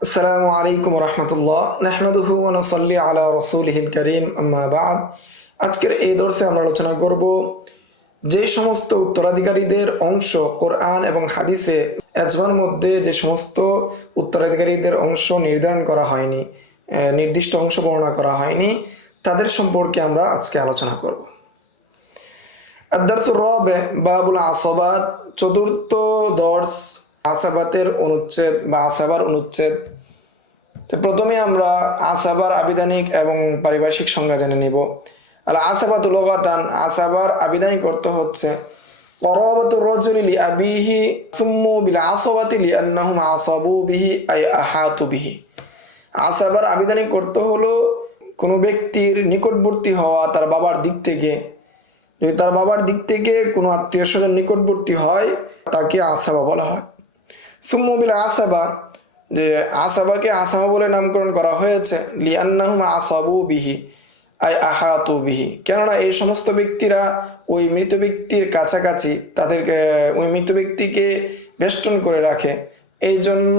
আসসালামু আলাইকুম রহমতুল্লাহ নাহমাদুহু ওয়া নুসাল্লি আলা রাসূলিহিল কারীম আম্মা বা'দ। আজকের এই দর্শে আমরা আলোচনা করব যে সমস্ত উত্তরাধিকারীদের অংশ কোরআন এবং হাদিসে এজমার মধ্যে যে সমস্ত উত্তরাধিকারীদের অংশ নির্ধারণ করা হয়নি, নির্দিষ্ট অংশ বর্ণনা করা হয়নি, তাদের সম্পর্কে আমরা আজকে আলোচনা করব। আদ-দারসুর রাবি বাবুল আসবাত, চতুর্থ দর্স আসাবাতের অনুচ্ছেদ বা আসাবার অনুচ্ছেদ। তো প্রথমে আমরা আসাবার আবিধানিক এবং পারিভাষিক সংজ্ঞা জেনে নিব। আল আসাবাতু লুগাতান, আসাবার আবিধানিক অর্থ হচ্ছে করাবাতুর রাজুলি লি আবিহি সুম্মু বিল আসাবাতি লিআন্নাহুম আসাবু বিহি আই আহাতু বিহি। আসাবার আবিধানিক অর্থ হলো কোনো ব্যক্তির নিকটবর্তী হওয়া তার বাবার দিক থেকে। যদি তার বাবার দিক থেকে কোনো আত্মীয় স্বজন নিকটবর্তী হয় তাকে আসাবা বলা হয়। সুম্মু বিল আসাবা, যে আসাবাকে আসামা বলে নামকরণ করা হয়েছে লিআন্নাহুম আসাবু বিহি আই আহাতু বিহি, কেননা এই সমস্ত ব্যক্তিরা ওই মৃত ব্যক্তির কাছাকাছি, তাদেরকে ওই মৃত ব্যক্তিকে বেষ্টন করে রাখে, এই জন্য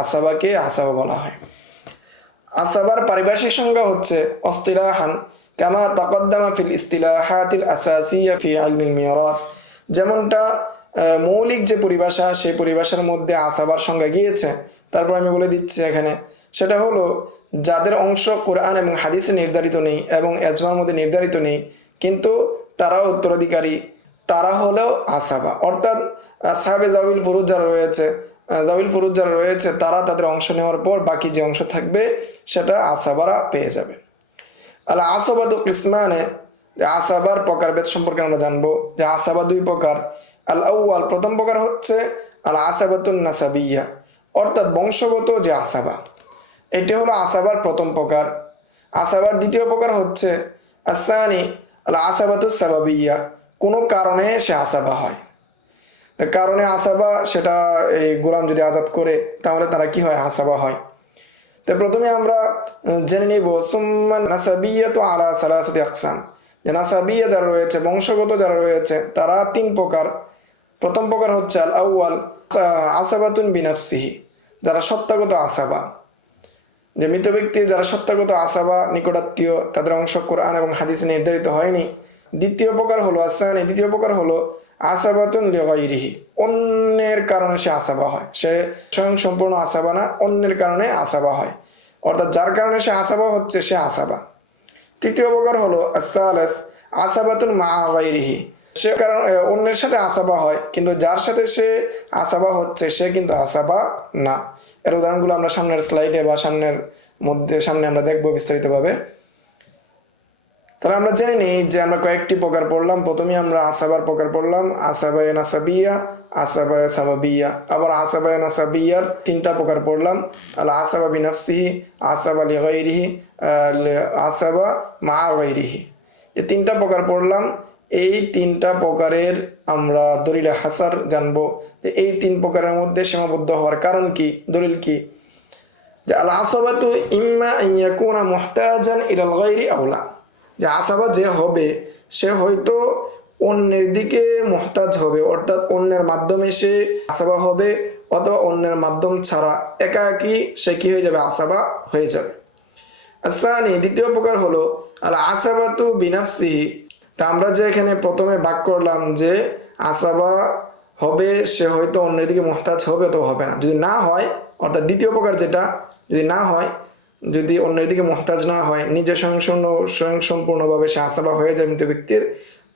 আসাবাকে আসাবা বলা হয়। আসাবার পারিভাষিক সংজ্ঞা হচ্ছে ইসতিলাহান কামা তাকদ্দামা ফিল ইসতিলাহাতিল আসাসিয়া ফি ইলমিল মিরাস, যেমনটা মৌলিক যে পরিভাষা সেই পরিভাষার মধ্যে আসাবার সংজ্ঞা গিয়েছে, তারপর আমি বলে দিচ্ছি এখানে। সেটা হলো যাদের অংশ কোরআন এবং হাদিসে নির্ধারিত নেই এবং এজমার মধ্যে নির্ধারিত নেই, কিন্তু তারাও উত্তরাধিকারী, তারা হলেও আসাবা। অর্থাৎ সাহাবে জাউল ফুরুজ যারা রয়েছে, তারা তাদের অংশ নেওয়ার পর বাকি যে অংশ থাকবে সেটা আসাবারা পেয়ে যাবে। আল আসাবাতু কিসমানে, যে আসাবার প্রকারভেদ সম্পর্কে আমরা জানবো যে আসাবা দুই প্রকার। আল আউয়াল, প্রথম প্রকার হচ্ছে আল আসাবাতুন নাসাবিয়া, অর্থাৎ বংশগত যে আসাবা, এটি হলো আসাবার প্রথম প্রকার। আসাবার দ্বিতীয় প্রকার হচ্ছে আসানি আল আসাবাতুস সাবাবিয়া, কোনো কারণে সে আসাবা হয়। কারণে আসাবা, সেটা এই গোলাম যদি আজাদ করে তাহলে তারা কি হয়, আসাবা হয়। তো প্রথমে আমরা জেনে নিব সুম্মা নাসাবিয়াতু আলা সালাসাতি আকসাম, যে নাসাবিয়া যারা রয়েছে, বংশগত যারা রয়েছে, তারা তিন প্রকার। প্রথম প্রকার হচ্ছে আল আউয়াল আসাবাতুন বিনাফসিহি, যারা সত্তাগত আসাবা, যে মৃত ব্যক্তি যারা সত্তাগত আসাবা, নিকটাত্মীয়, তাদের অংশ কোরআন এবং হাদিসে নির্ধারিত হয়নি। দ্বিতীয় প্রকার হলো আসানি, দ্বিতীয় প্রকার হলো আসাবাতুন লিগাইরিহি, অন্যের কারণে সে আসাবা হয়, সে স্বয়ং সম্পূর্ণ আসাবা না, অন্যের কারণে আসাবা হয়, অর্থাৎ যার কারণে সে আসাবা হচ্ছে সে আসাবা। তৃতীয় প্রকার হলো আসালাস আসাবাতুন মা গাইরিহি, সে কারণ অন্যের সাথে আসাবা হয় কিন্তু যার সাথে সে আসাবা হচ্ছে সে কিন্তু আসাবা না। এর উদাহরণগুলো আমরা সামনের স্লাইডে বা সামনে আমরা দেখবো বিস্তারিতভাবে। তাহলে আমরা জেনে নিই যে আমরা কয়েকটি প্রকার পড়লাম। প্রথমে আমরা আসাবার প্রকার পড়লাম, আসাবায়ে নাসাবিয়া, আসাবায়ে সাবাবিয়া। আবার আসাবায়ে নাসাবিয়ার তিনটা প্রকার পড়লাম, আল আসাবা বিনাফসিহি, আসাবা লিগাইরিহি, আসাবা মা গাইরিহি। এই তিনটা প্রকার পড়লাম। এই তিনটা প্রকারের আমরা দলিল হাসার জানবো, যে এই তিন প্রকারের মধ্যে সীমাবদ্ধ হওয়ার কারণ কি, দলিল কি। যে আল আসাবাতু ইম্মা আন ইয়াকুনা মুহতাজান ইলাল গায়রি আওলা, যে আসাবা যে হবে সে হয়তো অন্যের দিকে মুহতাজ হবে, অর্থাৎ অন্যের মাধ্যমে সে আসাবা হবে, অথবা অন্যের মাধ্যম ছাড়া একাকী সে কি হয়ে যাবে, আসাবা হয়ে যাবে। আসানি, দ্বিতীয় প্রকার হলো আল আসাবাতু বিনাফসিহি। তা আমরা যে এখানে প্রথমে ভাগ করলাম যে আসাবা হবে সে হয়তো অন্যের দিকে মুহতাজ হবে অথবা হবে না। যদি না হয়, অর্থাৎ দ্বিতীয় প্রকার যেটা, যদি না হয়, যদি অন্যের দিকে মুহতাজ না হয়, নিজে স্বয়ং সম্পূর্ণভাবে সে আসাবা হয়ে যায় মৃত ব্যক্তির,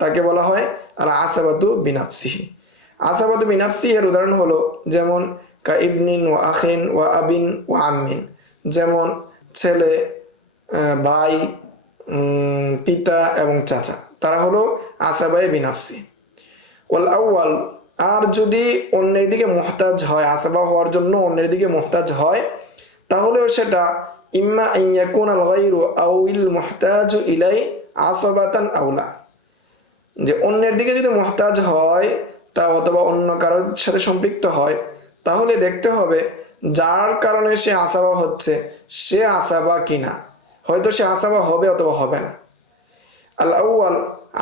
তাকে বলা হয় আর আসাবাতু বিনাফসিহি। আসাবাতু বিনাফসিহি এর উদাহরণ হলো যেমন কা ইবনিন ওয়া আখিন ওয়া আবিন ওয়া আম্মিন, যেমন ছেলে, ভাই, পিতা এবং চাচা, তারা হলো আসাবায়ে বিনাফসি। ওয়াল আউয়াল, আর যদি অন্যের দিকে মুহতাজ হয়, আসাবা হওয়ার জন্য অন্যের দিকে মুহতাজ হয়, তাহলেও সেটা ইম্মা আন ইয়াকুনা আল গায়রু আও ইল মুহতাজু ইলাই আসাবাতান আওলা, যে অন্যের দিকে যদি মুহতাজ হয় তা অথবা অন্য কারোর সাথে সম্পৃক্ত হয়, তাহলে দেখতে হবে যার কারণে সে আসাবা হচ্ছে সে আসাবা কিনা, হয়তো সে আসাবা হবে অথবা হবে না। আল আউয়াল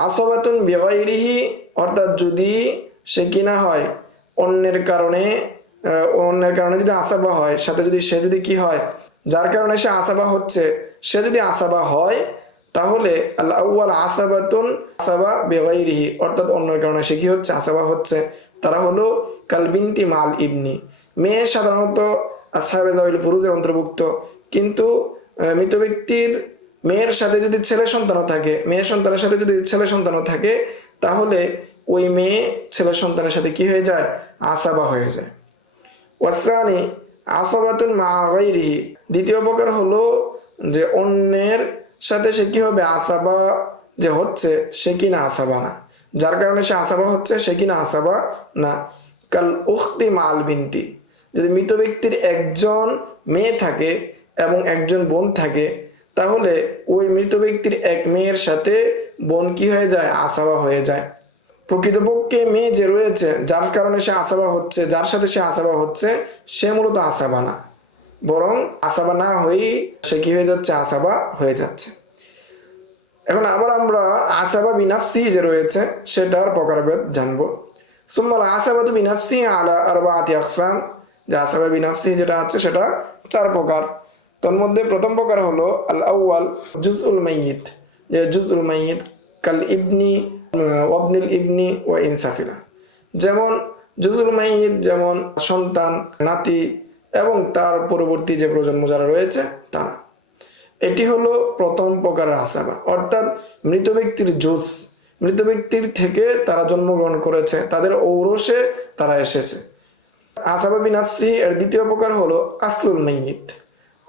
আসাবাতুন বিগাইরিহি, অর্থাৎ যদি সে কিনা হয় অন্যের কারণে অন্যের কারণে যদি আসাবা হয়, সাথে যদি সে যদি কি হয়, যার কারণে সে আসাবা হচ্ছে, সে যদি আসাবা হয়, তাহলে আল আউয়াল আসাবাতুন আসাবা বিগাইরিহি, অর্থাৎ অন্যের কারণে সে কি হচ্ছে, আসাবা হচ্ছে। তারা হলো কাল বিনতি মাল ইবনি, মেয়ে সাধারণত আসহাবে যাওয়াইল ফুরুজের অন্তর্ভুক্ত, কিন্তু মৃত ব্যক্তির মেয়ের সাথে যদি ছেলে সন্তানও থাকে, মেয়ের সন্তানের সাথে যদি ছেলে সন্তানও থাকে, তাহলে ওই মেয়ে ছেলে সন্তানের সাথে কি হয়ে যায়, আসাবা হয়ে যায়। ওয়াসানি আসাবাতুন মা গায়রিহি, দ্বিতীয় প্রকার হলো যে অন্যের সাথে সে কি হবে, আসাবা যে হচ্ছে সে কিনা আসাবা না, যার কারণে সে আসাবা হচ্ছে সে কিনা আসাবা না। কাল উখতি মাল বিনতি, যদি মৃত ব্যক্তির একজন মেয়ে থাকে এবং একজন বোন থাকে, তাহলে ওই মৃত ব্যক্তির এক মেয়ের সাথে বোন কি হয়ে যায়, আসাবা হয়ে যায়। প্রকৃতপক্ষে মেয়ে যে রয়েছে, যার কারণে সে আসাবা হচ্ছে, যার সাথে সে আসাবা হচ্ছে, সে মূলত আসাবা না, বরং আসাবা না হয়েই সে কি হয়ে যাচ্ছে, আসাবা হয়ে যাচ্ছে। এখন আবার আমরা আসাবা বিনাফসি যে রয়েছে সেটার প্রকারভেদ জানবো। সুম্মাল আসাবাতু বিনাফসি আলা আরবাআতি আকসাম, যে আসাবা বিনাফসি যেটা আছে সেটা 4 প্রকার। তার মধ্যে প্রথম প্রকার হলো আল আউয়াল জুজউল মাইয়িত, যে জুজউল মাইয়িত কাল ইবনি ওয়াবনিল ইবনি ওয়া ইনসাফিলা, যেমন জুজউল মাইয়িত যেমন সন্তান, নাতি এবং তার পরবর্তী যে প্রজন্ম যারা রয়েছে তারা। এটি হলো প্রথম প্রকারের আসাবা, অর্থাৎ মৃত ব্যক্তির জুজ, মৃত ব্যক্তির থেকে তারা জন্মগ্রহণ করেছে, তাদের ঔরসে তারা এসেছে। আসাবা বিনাফসি এর দ্বিতীয় প্রকার হলো আসলুল মাইয়িত,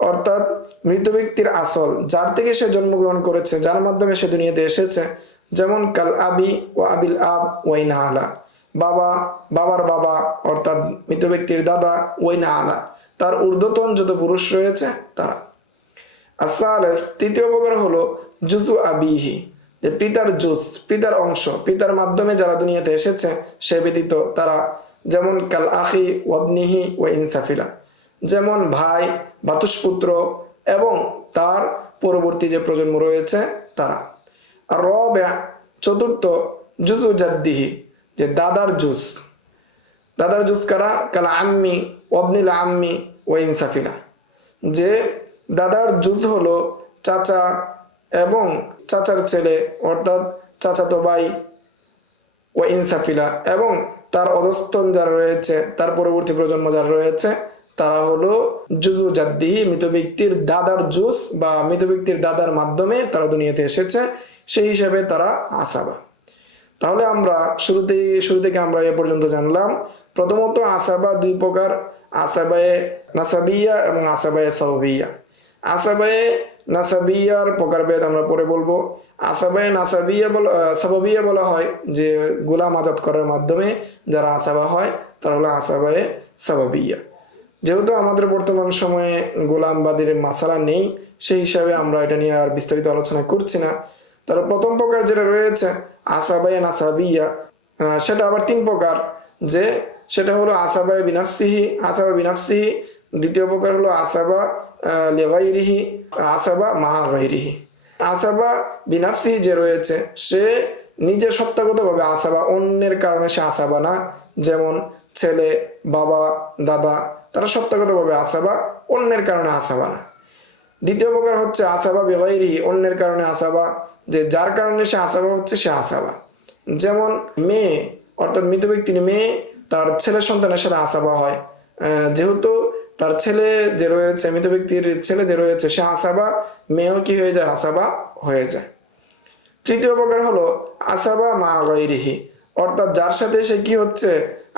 অর্থাৎ মৃত ব্যক্তির আসল, যার থেকে সে জন্মগ্রহণ করেছে, যার মাধ্যমে সে দুনিয়াতে এসেছে, যেমন কাল আবি ও আবিল আব ওয়াইনা আলা, বাবা, বাবার বাবা অর্থাৎ মৃত ব্যক্তির দাদা, ওয়াইনা আলা, তার ঊর্ধ্বতন যত পুরুষ রয়েছে তারা। আসালেস তৃতীয় প্রকার হলো জুজু আবিহি, যে পিতার জুজ, পিতার অংশ, পিতার মাধ্যমে যারা দুনিয়াতে এসেছে সে ব্যতীত তারা, যেমন কাল আখি ওয়াবনিহি ওয়া ইনসাফিলা, যেমন ভাই, বাতুসপুত্র এবং তার পরবর্তী যে প্রজন্ম রয়েছে তারা। আর রবে চতুর্থ জুজু জাদ্দিহি, যে দাদার জুজ, দাদার জুজ কারা, কাল আম্মি ওয়াবনিল আম্মি ওয়া ইনসাফিলা, যে দাদার জুজ হলো চাচা এবং চাচার ছেলে অর্থাৎ চাচাতো ভাই, ও ইনসাফিলা এবং তার অধস্তন যারা রয়েছে, তার পরবর্তী প্রজন্ম যারা রয়েছে তারা হলো জুজু জাদ্দিহি, মৃত ব্যক্তির দাদার জুজ বা মৃত ব্যক্তির দাদার মাধ্যমে তারা দুনিয়াতে এসেছে, সেই হিসাবে তারা আসাবা। তাহলে আমরা শুরু থেকে আমরা এ পর্যন্ত জানলাম। প্রথমত আসাবা 2 প্রকার, আসাবায়ে নাসাবিয়া এবং আসাবায়ে সাবাবিয়া। আসাবায়ে নাসাবিয়ার প্রকারভেদ আমরা পরে বলবো। আসাবায়ে নাসাবিয়া সাবাবিয়া বলা হয় যে গোলাম আজাদ করার মাধ্যমে যারা আসাবা হয় তারা হলো আসাবায়ে সাবাবিয়া। যেহেতু আমাদের বর্তমান সময়ে গোলামবাদীর মাসালা নেই, সেই হিসাবে আমরা এটা নিয়ে আর বিস্তারিত আলোচনা করছি না। তার প্রথম প্রকার যেটা রয়েছে আসাবায়ে নাসাবিয়া, সেটা আবার 3 প্রকার, যে সেটা হলো আসাবায়ে বিনাফসিহি, আসাবা বিনাফসিহি, দ্বিতীয় প্রকার হলো আসাবা লিগাইরিহি, আসাবা মা গাইরিহি। আসাবা বিনাফসিহি যে রয়েছে সে নিজে সত্তাগতভাবে আসাবা, অন্যের কারণে সে আসাবা না, যেমন ছেলে, বাবা, দাদা, তারা সত্তাগতভাবে আসাবা, অন্যের কারণে আসাবা না। দ্বিতীয় প্রকার হচ্ছে আসাবা বিগাইরিহি, অন্যের কারণে আসাবা, যে যার কারণে সে আসাবা হচ্ছে সে আসাবা, যেমন মেয়ে অর্থাৎ মৃত ব্যক্তির মেয়ে তার ছেলে সন্তানের সাথে আসাবা হয়, যেহেতু তার ছেলে যে রয়েছে, মৃত ব্যক্তির ছেলে যে রয়েছে সে আসাবা, মেয়েও কি হয়ে যায়, আসাবা হয়ে যায়। তৃতীয় প্রকার হলো আসাবা মা গায়রিহি, অর্থাৎ যার সাথে সে কি হচ্ছে,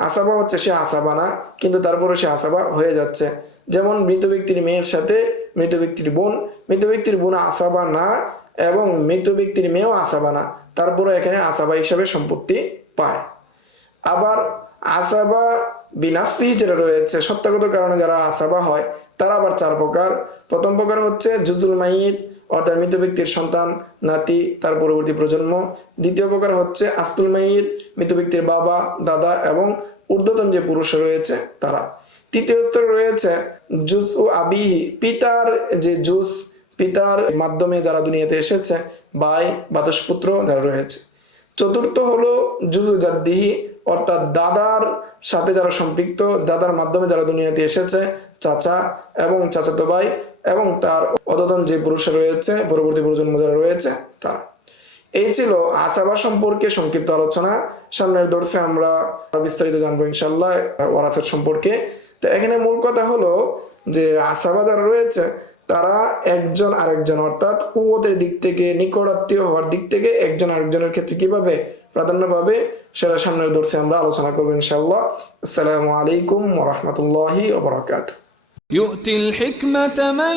আসাবা হচ্ছে, সে আসাবা না কিন্তু তারপরে সে আসাবা হয়ে যাচ্ছে, যেমন মৃত ব্যক্তির মেয়ের সাথে মৃত ব্যক্তির বোন, মৃত ব্যক্তির বোন আসাবা না এবং মৃত ব্যক্তির মেয়েও আসাবা না, তারপরে এখানে আসাবা হিসাবে সম্পত্তি পায়। আবার আসাবা বিনাফসি যেটা রয়েছে, সত্তাগত কারণে যারা আসাবা হয় তারা আবার 4 প্রকার। প্রথম প্রকার হচ্ছে জুজুল মাইয়িত, অর্থাৎ মৃত ব্যক্তির সন্তান, নাতি, তার পরবর্তী প্রজন্ম। দ্বিতীয় প্রকার হচ্ছে আসলুল মাইয়িত, মৃত ব্যক্তির বাবা, দাদা এবং ঊর্ধ্বতন যে পুরুষ রয়েছে তারা। তৃতীয় স্তর রয়েছে জুজউ আবিহি, পিতার যে জুজ, পিতার মাধ্যমে যারা দুনিয়াতে এসেছে, ভাই, বাতসপুত্র যারা রয়েছে। চতুর্থ হলো জুজু জাদ্দিহি, অর্থাৎ দাদার সাথে যারা সম্পৃক্ত, দাদার মাধ্যমে যারা দুনিয়াতে এসেছে, চাচা এবং চাচাতো ভাই এবং তার অততন যে পুরুষ রয়েছে, পরবর্তী প্রজন্ম যারা রয়েছে তারা। এই ছিল আসাবা সম্পর্কে সংক্ষিপ্ত আলোচনা। সামনের দর্শে আমরা বিস্তারিত জানবো ইনশাল্লাহ ওয়ারাসাত সম্পর্কে। তো এখানে মূল কথা হলো যে আসাবা যারা রয়েছে তারা একজন আরেকজন, অর্থাৎ কুওয়াতের দিক থেকে, নিকটাত্মীয় হওয়ার দিক থেকে একজন আরেকজনের ক্ষেত্রে কিভাবে প্রাধান্য পাবে সেটা সামনের দর্শে আমরা আলোচনা করবো ইনশাআল্লাহ। আসসালামু আলাইকুম ওয়া রাহমাতুল্লাহি ওয়া বারাকাতুহু। يؤتي الحكمة من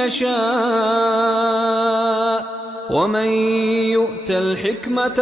يشاء ومن يؤت الحكمة